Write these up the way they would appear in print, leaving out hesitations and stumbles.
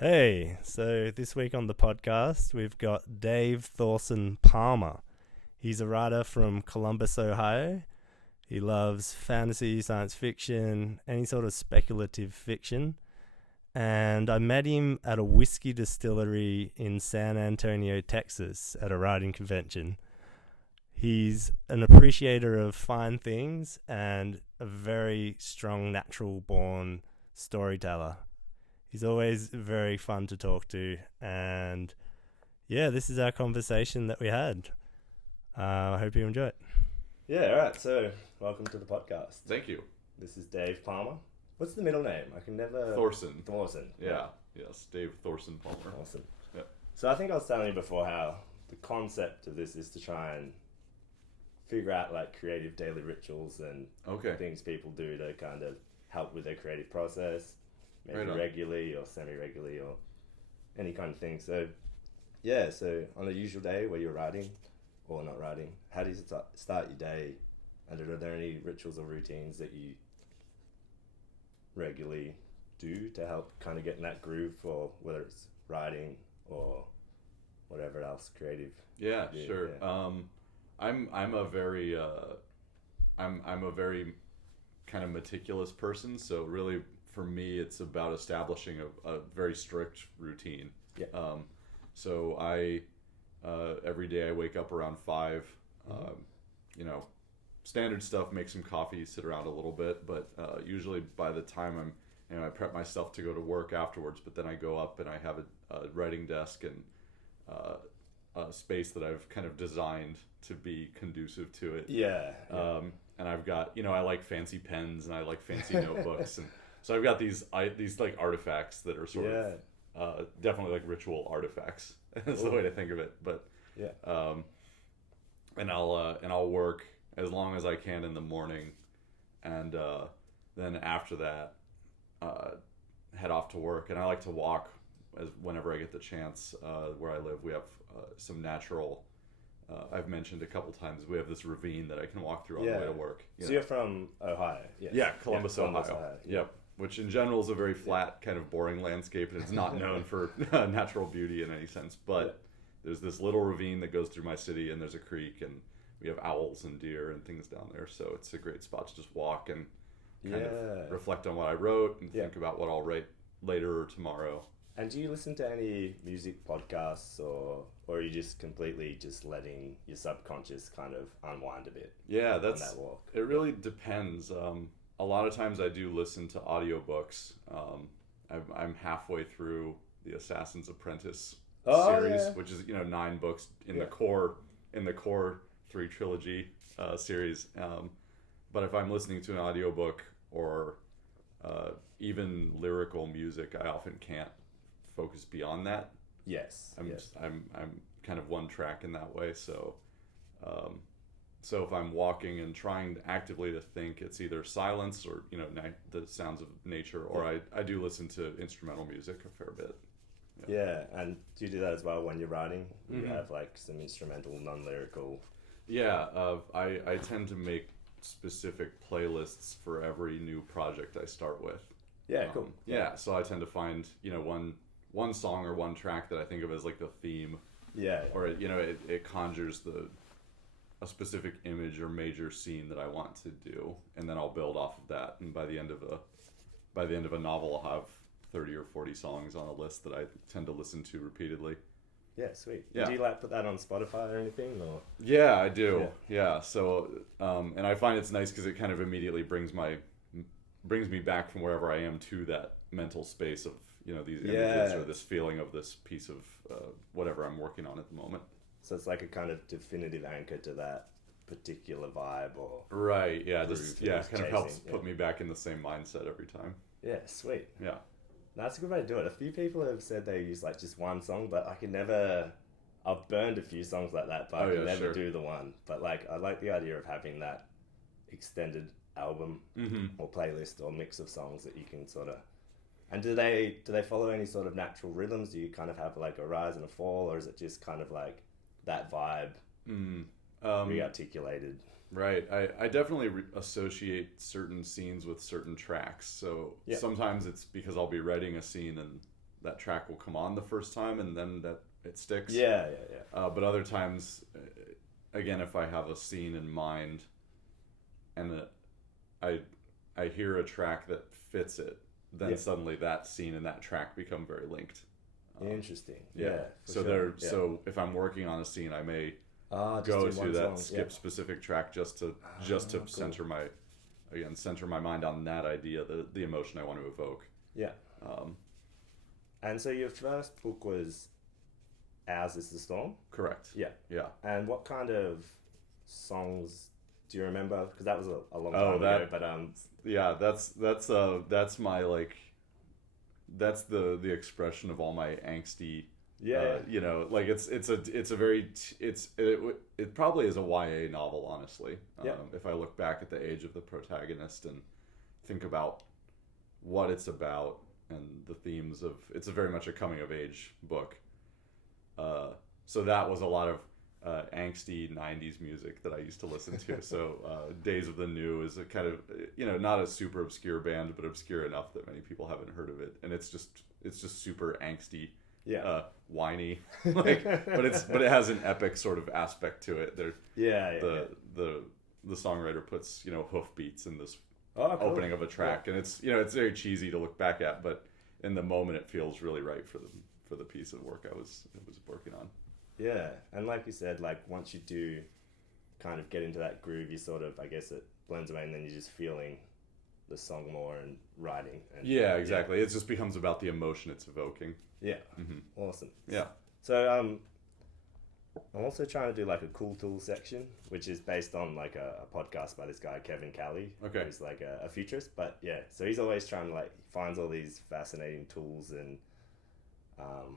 Hey, so this week on the podcast, we've got Dave Thourson Palmer. He's a writer from Columbus, Ohio. He loves fantasy, science fiction, any sort of speculative fiction. And I met him at a whiskey distillery in San Antonio, Texas, at a writing convention. He's an appreciator of fine things and a very strong, natural born storyteller. He's always very fun to talk to, and yeah, this is our conversation that we had. I hope you enjoy it. Yeah, all right. So, welcome to the podcast. Thank you. This is Dave Palmer. What's the middle name? I can never. Thourson. Thourson. Yeah. Yes, Dave Thourson Palmer. Awesome. Yeah. So I think I was telling you before how the concept of this is to try and figure out like creative daily rituals and things people do to kind of help with their creative process. Maybe regularly or semi-regularly or any kind of thing. So, yeah, so on a usual day where you're writing or not writing, how do you start your day? And are there any rituals or routines that you regularly do to help kind of get in that groove for whether it's writing or whatever else creative? Yeah, sure. Yeah. I'm a very kind of meticulous person, so really for me, it's about establishing a very strict routine. Yeah. So I every day I wake up around 5. Standard stuff. Make some coffee, sit around a little bit. But usually by the time I prep myself to go to work afterwards. But then I go up and I have a writing desk and a space that I've kind of designed to be conducive to it. Yeah. And I've got I like fancy pens and I like fancy notebooks and. So I've got these like artifacts that are sort of definitely like ritual artifacts. That's the way to think of it. But and I'll work as long as I can in the morning, and then after that head off to work. And I like to walk whenever I get the chance. Where I live, we have some natural. I've mentioned a couple times we have this ravine that I can walk through on the way to work. So you're from Ohio? Yes. Yeah, Columbus, Ohio. Yep. Which in general is a very flat, kind of boring landscape, and it's not known for natural beauty in any sense. But there's this little ravine that goes through my city, and there's a creek, and we have owls and deer and things down there. So it's a great spot to just walk and kind of reflect on what I wrote and think about what I'll write later or tomorrow. And do you listen to any music podcasts, or are you just completely just letting your subconscious kind of unwind a bit? Yeah, on that walk? It really depends. A lot of times I do listen to audiobooks. I'm halfway through the Assassin's Apprentice series, which is 9 books in the core 3 trilogy series. But if I'm listening to an audiobook or even lyrical music, I often can't focus beyond that. Yes. I'm kind of one track in that way. So. So if I'm walking and trying actively to think, it's either silence or the sounds of nature, or I do listen to instrumental music a fair bit. Yeah, and do you do that as well when you're writing? You have like some instrumental, non-lyrical. Yeah, I tend to make specific playlists for every new project I start with. Yeah, cool. Yeah, so I tend to find one song or one track that I think of as like the theme. Yeah. Or it conjures a specific image or major scene that I want to do, and then I'll build off of that. And by the end of a novel, I'll have 30 or 40 songs on a list that I tend to listen to repeatedly. Yeah, sweet. Yeah. Do you like put that on Spotify or anything? Or? Yeah, I do. Yeah. So, and I find it's nice because it kind of immediately brings me back from wherever I am to that mental space of these images or this feeling of this piece of whatever I'm working on at the moment. So it's like a kind of definitive anchor to that particular vibe or... Right, yeah. Kind of helps put me back in the same mindset every time. Yeah, sweet. Yeah. That's a good way to do it. A few people have said they use like just one song, but I can never... I've burned a few songs like that, but I can never do the one. But like, I like the idea of having that extended album or playlist or mix of songs that you can sort of... And do they follow any sort of natural rhythms? Do you kind of have like a rise and a fall, or is it just kind of like that vibe re-articulated? Right. I definitely associate certain scenes with certain tracks. So sometimes it's because I'll be writing a scene and that track will come on the first time and then that it sticks. Yeah. But other times, again, if I have a scene in mind and I hear a track that fits it, then suddenly that scene and that track become very linked. Interesting. So if I'm working on a scene, I may go to that skip specific track just to cool. center my mind on that idea, the emotion I want to evoke. Yeah. And so your first book was Ours is the Storm? Correct. Yeah. Yeah. And what kind of songs do you remember? Because that was a long time ago. But yeah, that's my like, that's the expression of all my angsty. Yeah. You know, like it probably is a YA novel, honestly. If I look back at the age of the protagonist and think about what it's about and the themes of, it's very much a coming of age book. So that was a lot of angsty 90s music that I used to listen to. So Days of the New is a kind of, not a super obscure band, but obscure enough that many people haven't heard of it. And it's just super angsty, whiny, but it has an epic sort of aspect to it. The songwriter puts hoof beats in this opening of a track, and it's it's very cheesy to look back at, but in the moment it feels really right for the piece of work I was working on. Yeah, and like you said, like once you do kind of get into that groove, you sort of, I guess it blends away, and then you're just feeling the song more and writing. And, yeah, exactly. It just becomes about the emotion it's evoking. Yeah. Mm-hmm. Awesome. Yeah. So I'm also trying to do like a cool tool section, which is based on like a podcast by this guy Kevin Kelly, who's like a futurist. But yeah, so he's always trying to finds all these fascinating tools, and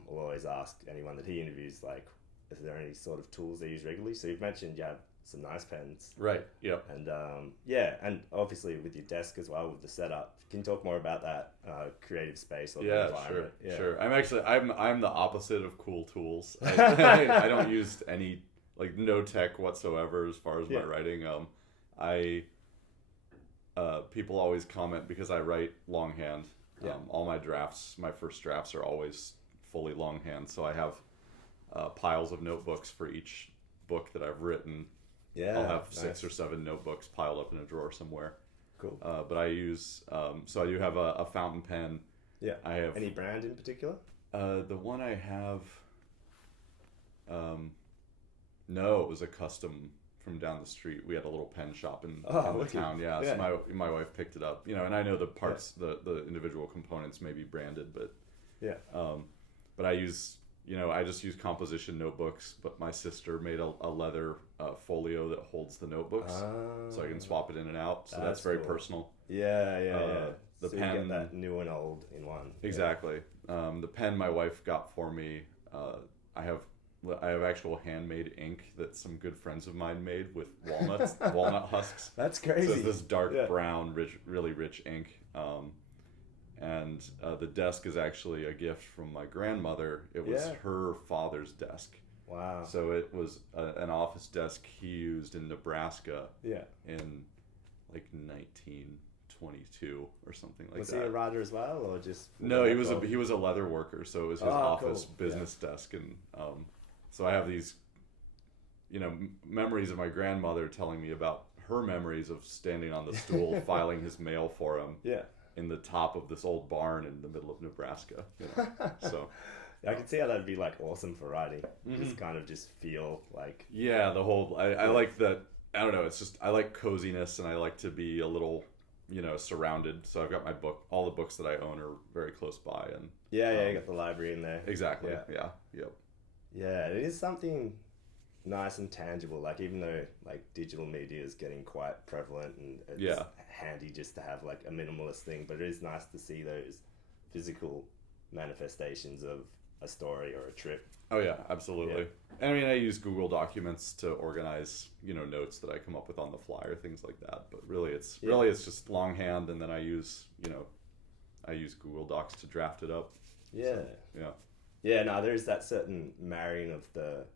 will always ask anyone that he interviews, like, is there any sort of tools they use regularly? So you've mentioned you have some nice pens, right? Yep. And and obviously with your desk as well, with the setup. Can you talk more about that creative space or the environment? Sure. I'm the opposite of cool tools. I don't use any, like, no tech whatsoever as far as my writing. People always comment because I write longhand. All my first drafts are always fully longhand. So I have piles of notebooks for each book that I've written. Yeah, I'll have 6 or 7 notebooks piled up in a drawer somewhere. Cool. But I use, so I do have a fountain pen. Yeah. I have any brand in particular? The one I have, no, it was a custom from down the street. We had a little pen shop in the town. Yeah. So my wife picked it up. And I know the parts, the individual components may be branded, but but I use. I just use composition notebooks, but my sister made a leather folio that holds the notebooks, so I can swap it in and out. So that's very personal. Yeah. The so pen, you get that new and old in one. Exactly. The pen my wife got for me, I have actual handmade ink that some good friends of mine made with walnut husks. That's crazy. So it's this dark brown, really rich ink. And the desk is actually a gift from my grandmother. It was her father's desk. Wow. So it was an office desk he used in Nebraska in like 1922 or something like that. Was he a writer as well, or just? No, he was a leather worker. So it was his office business desk. And so I have these, memories of my grandmother telling me about her memories of standing on the stool filing his mail for him. Yeah. In the top of this old barn in the middle of Nebraska. So I can see how that'd be like awesome for writing. Just kind of just feel like the whole I like that. I don't know, it's just I like coziness, and I like to be a little surrounded. So I've got my book, all the books that I own are very close by, and you got the library in there. Exactly. Yeah, it is something nice and tangible, like even though like digital media is getting quite prevalent, and it's handy just to have like a minimalist thing, but it is nice to see those physical manifestations of a story or a trip. Oh yeah, absolutely. And I mean, I use Google Documents to organize notes that I come up with on the fly or things like that, but really it's just longhand, and then I use Google Docs to draft it up. There's that certain marrying of the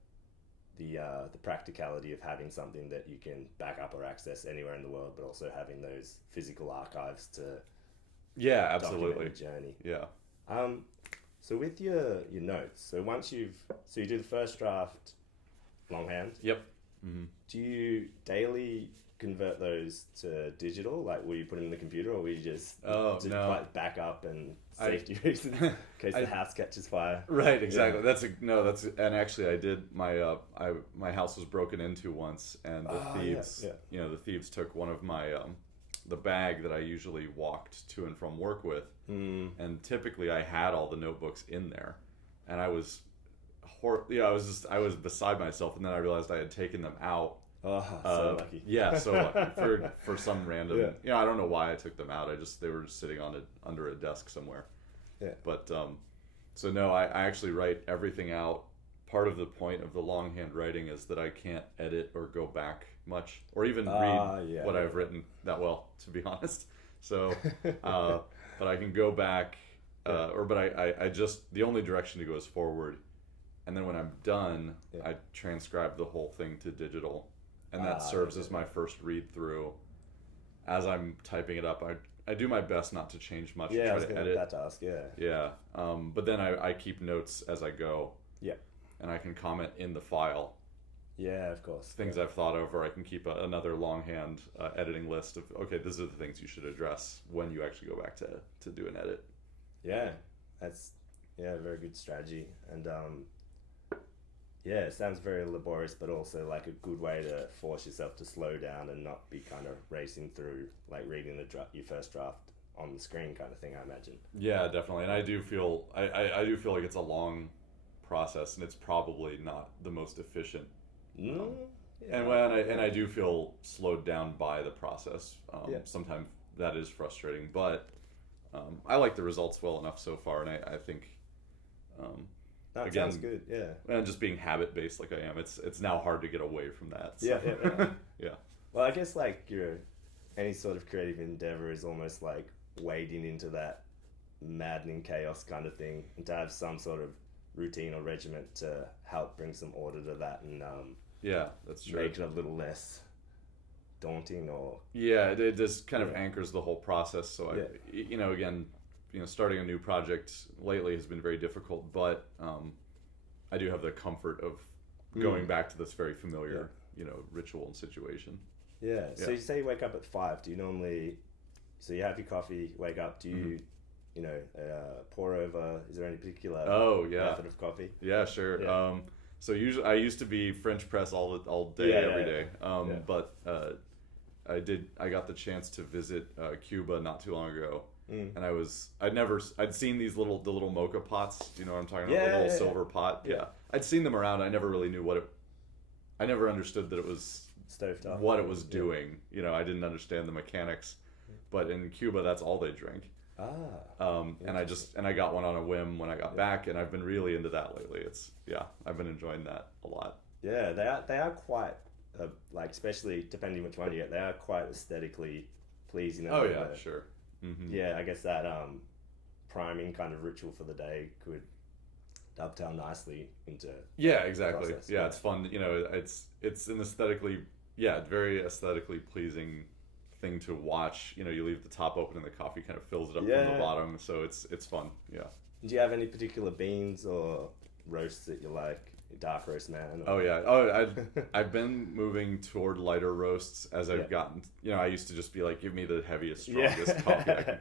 practicality of having something that you can back up or access anywhere in the world, but also having those physical archives to absolutely document the journey. Yeah. So So with your notes, so you do the first draft longhand. Yep. Mm-hmm. Do you daily convert those to digital? Like, will you put them in the computer, or will you just like back up and safety reasons in case the house catches fire? Right, exactly. Yeah. And actually I did my house was broken into once, and the thieves, the thieves took one of my the bag that I usually walked to and from work with, and typically I had all the notebooks in there, and I was beside myself, and then I realized I had taken them out. Oh, so lucky. Yeah, so lucky for some random. I don't know why I took them out. They were just sitting under a desk somewhere. Yeah. But so no, I actually write everything out. Part of the point of the longhand writing is that I can't edit or go back much, or even read what I've written that well, to be honest. So, but I can go back, but I just, the only direction to go is forward, and then when I'm done, I transcribe the whole thing to digital. And that serves as my first read through. As I'm typing it up, I do my best not to change much. Yeah, try I was to going edit. That task. Yeah. Yeah. But then I keep notes as I go. Yeah. And I can comment in the file. Yeah, of course. Things I've thought over. I can keep another longhand editing list of, okay, these are the things you should address when you actually go back to do an edit. Yeah, that's a very good strategy. And it sounds very laborious, but also like a good way to force yourself to slow down and not be kind of racing through, like reading your first draft on the screen kind of thing, I imagine. Yeah, definitely. And I do feel like it's a long process, and it's probably not the most efficient. And I do feel slowed down by the process. Sometimes that is frustrating, but I like the results well enough so far, and I think. That sounds good, yeah. And just being habit-based like I am, it's now hard to get away from that. So. Yeah. Well, I guess like any sort of creative endeavor is almost like wading into that maddening chaos kind of thing, and to have some sort of routine or regiment to help bring some order to that, and that's true. Make it a little less daunting, or it just kind of anchors the whole process. So starting a new project lately has been very difficult, but I do have the comfort of going back to this very familiar, ritual and situation. Yeah. So you say you wake up at 5. Do you normally? So you have your coffee, wake up. Do you, pour over? Is there any particular method of coffee? Yeah, sure. Yeah. So usually I used to be French press all day, every day. But I got the chance to visit Cuba not too long ago. And I'd seen the little mocha pots, you know what I'm talking about? The little silver pot. Yeah. I'd seen them around. I never really knew I never understood that it was stovetop, what it was doing. I didn't understand the mechanics, but in Cuba, that's all they drink. And I got one on a whim when I got back, and I've been really into that lately. I've been enjoying that a lot. Yeah, they are quite, especially depending which one you get, they are quite aesthetically pleasing. Oh yeah, sure. Mm-hmm. Yeah, I guess that priming kind of ritual for the day could dovetail nicely into exactly. the process. Yeah, it's fun. It's an very aesthetically pleasing thing to watch. You leave the top open and the coffee kind of fills it up from the bottom, so it's fun. Yeah. Do you have any particular beans or roasts that you like? Dark roast man? I've been moving toward lighter roasts as I've gotten. I used to just be like, give me the heaviest, strongest coffee.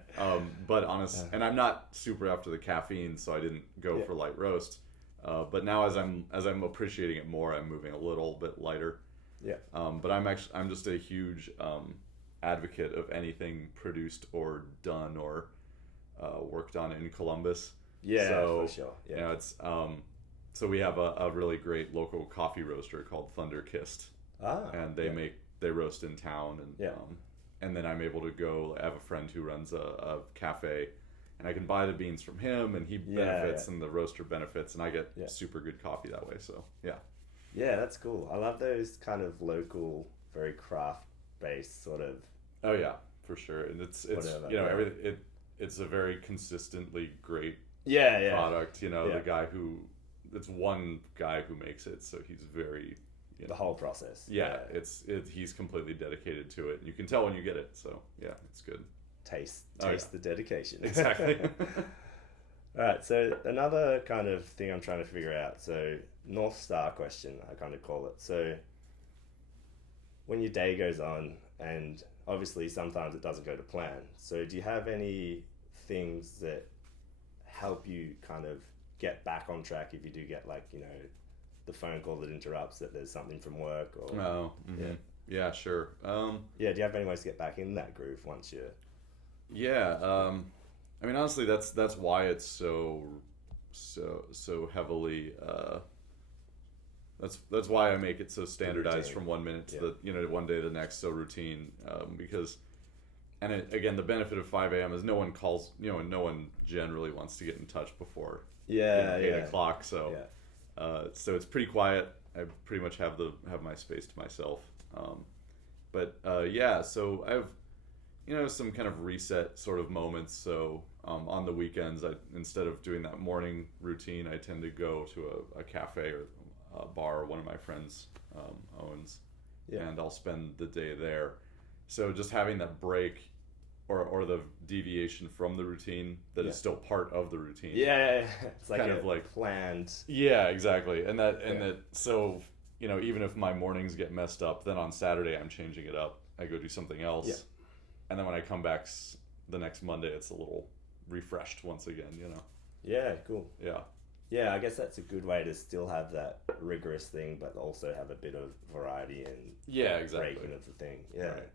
But honest, and I'm not super after the caffeine, so I didn't go for light roast. But now as I'm appreciating it more, I'm moving a little bit lighter. Yeah. But I'm just a huge advocate of anything produced or done or worked on in Columbus. Yeah, so, for sure. Yeah. It's so we have a really great local coffee roaster called Thunder Kissed, and they roast in town, and then I'm able to go. I have a friend who runs a cafe, and I can buy the beans from him, and he benefits, and the roaster benefits, and I get super good coffee that way. So yeah, that's cool. I love those kind of local, very craft based sort of. Oh yeah, for sure, and it's everything. It's a very consistently great product. The guy who. It's one guy who makes it, so he's very the whole process. He's completely dedicated to it. You can tell when you get it. So it's good. Taste the dedication. Exactly. All right, so another kind of thing I'm trying to figure out. So, North Star question, I kind of call it. So, when your day goes on, and obviously sometimes it doesn't go to plan. So, do you have any things that help you kind of get back on track if you do get, like, the phone call that interrupts that there's something from work or Yeah, sure. do you have any ways to get back in that groove once you're I mean, honestly, that's why it's so heavily. That's why I make it so standardized from 1 minute to the one day to the next, so routine. Because, and again, the benefit of 5 a.m. is no one calls, and no one generally wants to get in touch before 8 o'clock. So so it's pretty quiet. I pretty much have my space to myself. So I have some kind of reset sort of moments. So on the weekends, instead of doing that morning routine, I tend to go to a cafe or a bar one of my friends owns, and I'll spend the day there. So just having that break or the deviation from the routine that is still part of the routine. It's like kind of like planned. Yeah, exactly. And that so even if my mornings get messed up, then on Saturday I'm changing it up. I go do something else. Yeah. And then when I come back the next Monday, it's a little refreshed once again, Yeah, cool. Yeah. Yeah, I guess that's a good way to still have that rigorous thing, but also have a bit of variety and breaking of the thing. Yeah, right.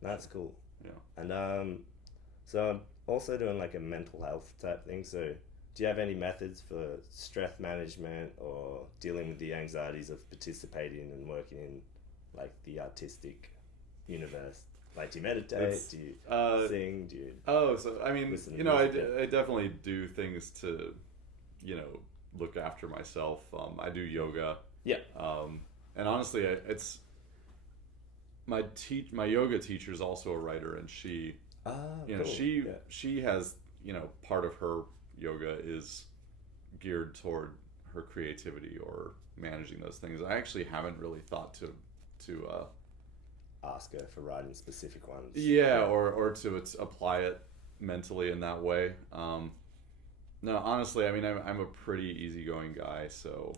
That's cool. Yeah. And so I'm also doing like a mental health type thing. So do you have any methods for stress management or dealing with the anxieties of participating and working in like the artistic universe? Like, do you meditate? Do you sing? Do you? Oh, so I mean, I definitely do things to, look after myself. I do yoga. Yeah. And honestly, it's my yoga teacher is also a writer, and she, cool. she has, part of her yoga is geared toward her creativity or managing those things. I actually haven't really thought to ask her for writing specific ones. Or to apply it mentally in that way. No, honestly, I mean, I'm a pretty easygoing guy, so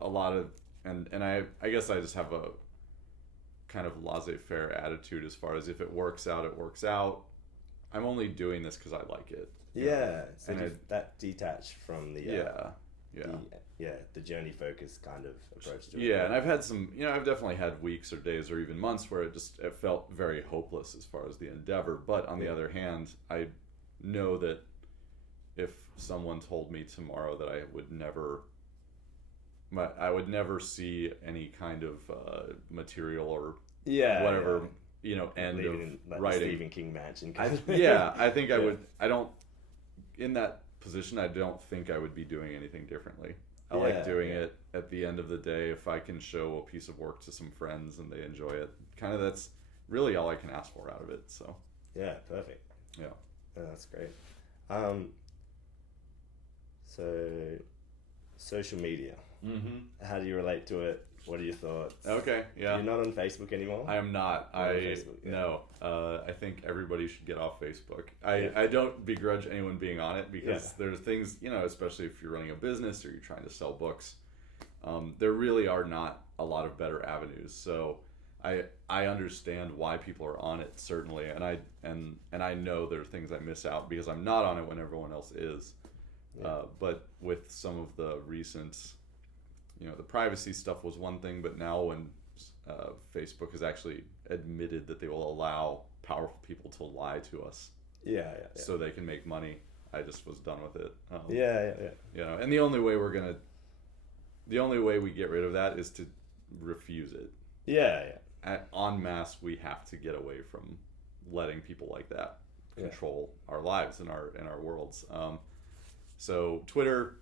a lot of and I guess I just have a kind of laissez-faire attitude as far as if it works out, it works out. I'm only doing this because I like it. So that detached from the the journey focus kind of approach to it. Yeah, and I've had some, I've definitely had weeks or days or even months where it felt very hopeless as far as the endeavor. But on the other hand, I know that if someone told me tomorrow that I would never see any kind of material or whatever, end of like writing. The Stephen King mansion. I think I would. I don't. In that position, I don't think I would be doing anything differently. I like doing it at the end of the day. If I can show a piece of work to some friends and they enjoy it, kind of that's really all I can ask for out of it. So yeah, perfect. Yeah, that's great. So social media. Mm-hmm. How do you relate to it? What are your thoughts? Okay, yeah. You're not on Facebook anymore? I am not. No. I think everybody should get off Facebook. I don't begrudge anyone being on it because there's things, especially if you're running a business or you're trying to sell books, there really are not a lot of better avenues. So I understand why people are on it, certainly, and I know there are things I miss out because I'm not on it when everyone else is. But with some of the recent, the privacy stuff was one thing, but now when Facebook has actually admitted that they will allow powerful people to lie to us, so they can make money, I just was done with it. And the only way we get rid of that is to refuse it. En masse, we have to get away from letting people like that control our lives and our worlds. So Twitter,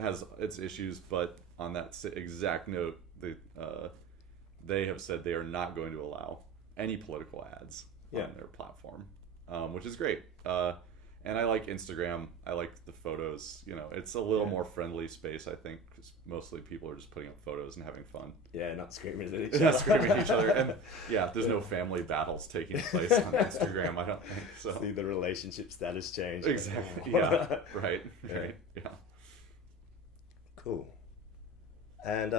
has its issues, but on that exact note, they have said they are not going to allow any political ads on their platform, which is great. And I like Instagram. I like the photos. You know, it's a little more friendly space, I think, because mostly people are just putting up photos and having fun. Yeah, not screaming at each other. Not screaming at each other. And there's no family battles taking place on Instagram, I don't think. So see the relationship status change. Exactly. Yeah. Right. Right. Yeah. Cool. And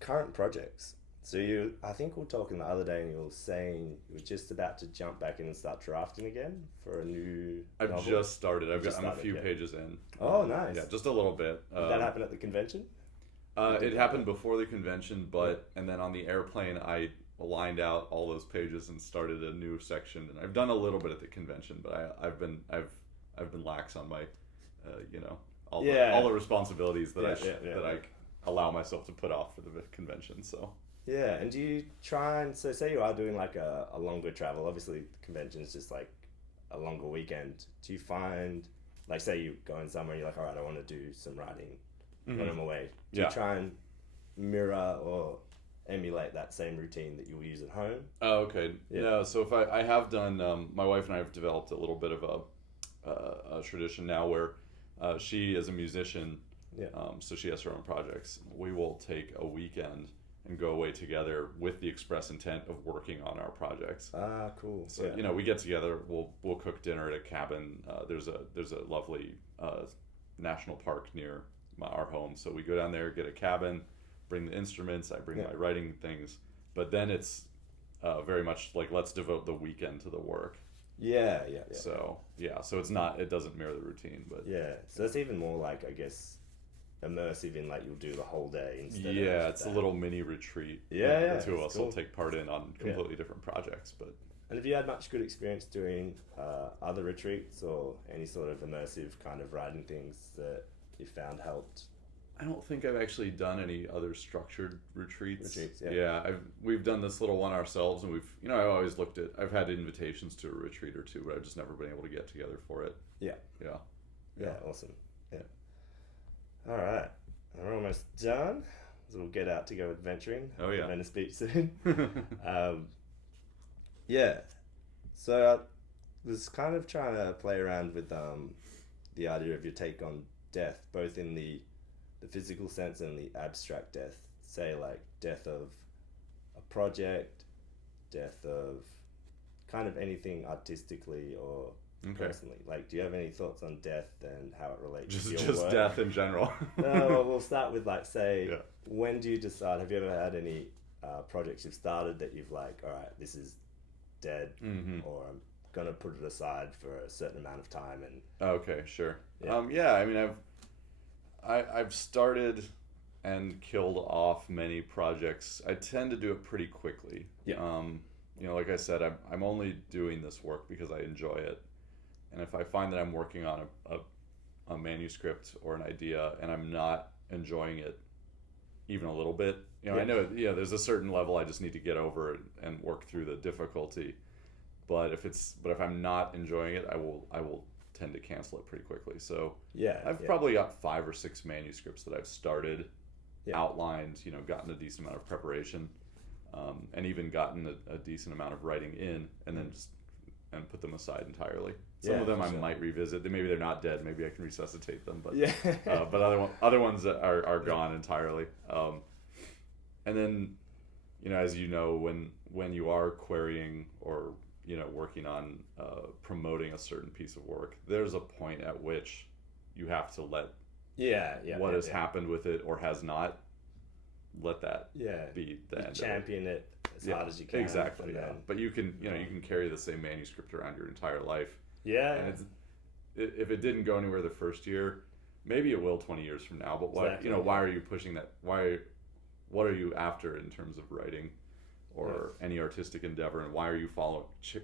current projects. So I think we were talking the other day, and you were saying you were just about to jump back in and start drafting again for a new novel. I've just started. I'm a few pages in. Oh, nice. Yeah, just a little bit. Did that happen at the convention? It happened before the convention, and then on the airplane, I lined out all those pages and started a new section. And I've done a little bit at the convention, but I've been lax on my, all the responsibilities that I allow myself to put off for the convention. So. Yeah, and do you try and, so say you are doing like a longer travel, obviously the convention is just like a longer weekend. Do you find, like say you go in somewhere and you're like, all right, I want to do some writing when I'm away. Do you try and mirror or emulate that same routine that you'll use at home? Oh, okay. Yeah, no, so if I have done, my wife and I have developed a little bit of a tradition now where she is a musician, so she has her own projects. We will take a weekend and go away together with the express intent of working on our projects. Ah, cool. So we get together. We'll cook dinner at a cabin. There's a lovely national park near our home. So we go down there, get a cabin, bring the instruments. I bring my writing things. But then it's very much like let's devote the weekend to the work. Yeah. So so it's not. It doesn't mirror the routine, but So it's even more like, I guess, immersive in like you'll do the whole day instead of it's a little mini retreat. The two of us will take part in on completely different projects. But and have you had much good experience doing other retreats or any sort of immersive kind of writing things that you found helped? I don't think I've actually done any other structured retreats. Yeah. We've done this little one ourselves, and I've always I've had invitations to a retreat or two, but I've just never been able to get together for it. Yeah, awesome. All right, we're almost done, so we'll get out to go adventuring. Oh yeah, I'm going to speak soon. So I was kind of trying to play around with the idea of your take on death, both in the physical sense and the abstract death. Say like death of a project, death of kind of anything artistically or personally. Like, do you have any thoughts on death and how it relates to your work? Just death in general. No, well, we'll start with like, say, when do you decide, have you ever had any projects you've started that you've like, all right, this is dead, or I'm going to put it aside for a certain amount of time? And okay, sure. I mean, I've started and killed off many projects. I tend to do it pretty quickly. Like I said, I'm only doing this work because I enjoy it. And if I find that I'm working on a manuscript or an idea and I'm not enjoying it even a little bit, I know there's a certain level I just need to get over and work through the difficulty. But if I'm not enjoying it, I will tend to cancel it pretty quickly. So I've probably got 5 or 6 manuscripts that I've started, outlined, gotten a decent amount of preparation, and even gotten a decent amount of writing in, and then just put them aside entirely. Some of them I might revisit. Maybe they're not dead. Maybe I can resuscitate them. But but other ones that are gone entirely. And then, as you know, when you are querying or working on promoting a certain piece of work, there's a point at which you have to let what has happened with it or has not, let that be the end. Champion it as hard as you can. Exactly. But you can you can carry the same manuscript around your entire life. And if it didn't go anywhere the first year, maybe it will 20 years from now. But why why are you pushing that? What are you after in terms of writing or any artistic endeavor, and why are you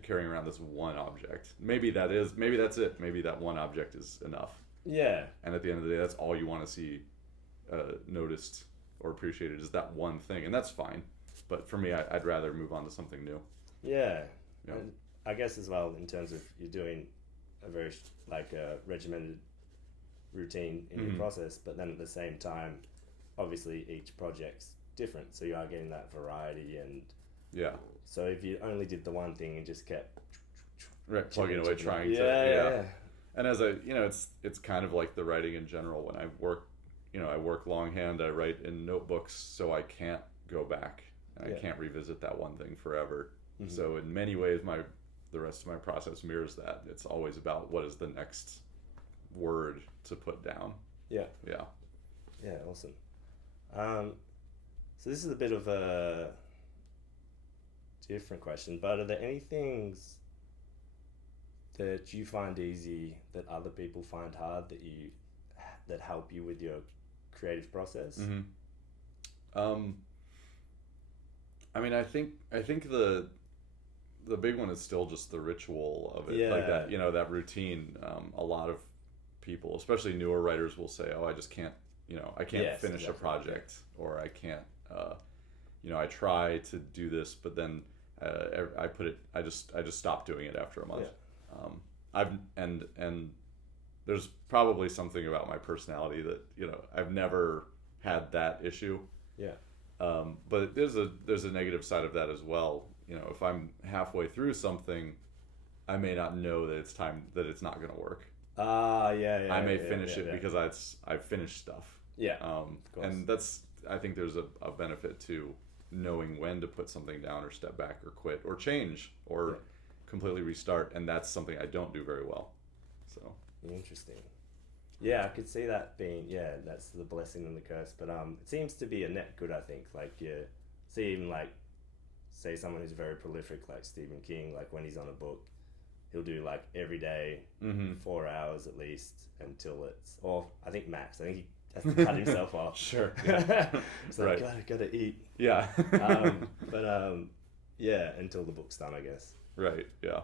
carrying around this one object? Maybe that's it. Maybe that one object is enough. And at the end of the day, that's all you want to see noticed or appreciated is that one thing, and that's fine. But for me, I'd rather move on to something new. And I guess as well, in terms of you're doing a very regimented routine in your process, but then at the same time, obviously each project's different, so you are getting that variety. And so if you only did the one thing and just kept plugging away, trying And as it's kind of like the writing in general. When I work, I work longhand. I write in notebooks, so I can't go back. I can't revisit that one thing forever. Mm-hmm. So in many ways, the rest of my process mirrors that. It's always about what is the next word to put down. Yeah. Yeah. Yeah. Awesome. So this is a bit of a different question, but are there any things that you find easy that other people find hard that help you with your creative process? Mm-hmm. I mean, I think the big one is still just the ritual of it, like that, that routine. A lot of people, especially newer writers, will say, "Oh, I just can't, I can't finish a project, or I can't, I try to do this, but then I just stop doing it after a month." And there's probably something about my personality that I've never had that issue. Yeah. But there's a negative side of that as well. If I'm halfway through something, I may not know that it's not going to work. I may finish it because I've finished stuff. Yeah. Of course. And I think there's a benefit to knowing when to put something down or step back or quit or change or completely restart, and that's something I don't do very well. So interesting. Yeah, I could see that being that's the blessing and the curse, but it seems to be a net good. I think see even say someone who's very prolific like Stephen King, like when he's on a book, he'll do like every day, 4 hours at least until I think max. I think he has to cut himself off. Sure. It's like gotta eat. Yeah. But until the book's done, I guess. Right. Yeah.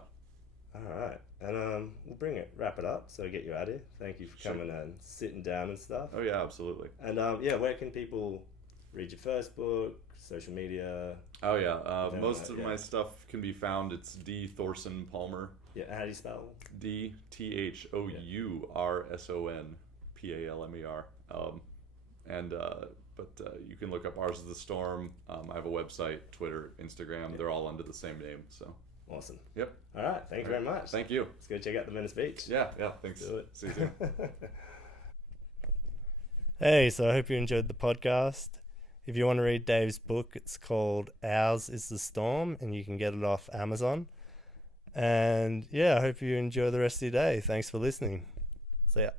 All right, and we'll wrap it up. So get you out of here. Thank you for coming and sitting down and stuff. Oh yeah, absolutely. And where can people read your first book? Social media? Oh yeah, most of my stuff can be found. It's D Thourson Palmer. Yeah, how do you spell? DTHOURSONPALMER. But you can look up Ours is the Storm. I have a website, Twitter, Instagram. They're all under the same name. So. Awesome. Yep. All right. Thank you very much. Thank you. Let's go check out the Venice Beach. Yeah. Thanks. Do it. See you soon. Hey, so I hope you enjoyed the podcast. If you want to read Dave's book, it's called Ours is the Storm, and you can get it off Amazon. And I hope you enjoy the rest of your day. Thanks for listening. See ya.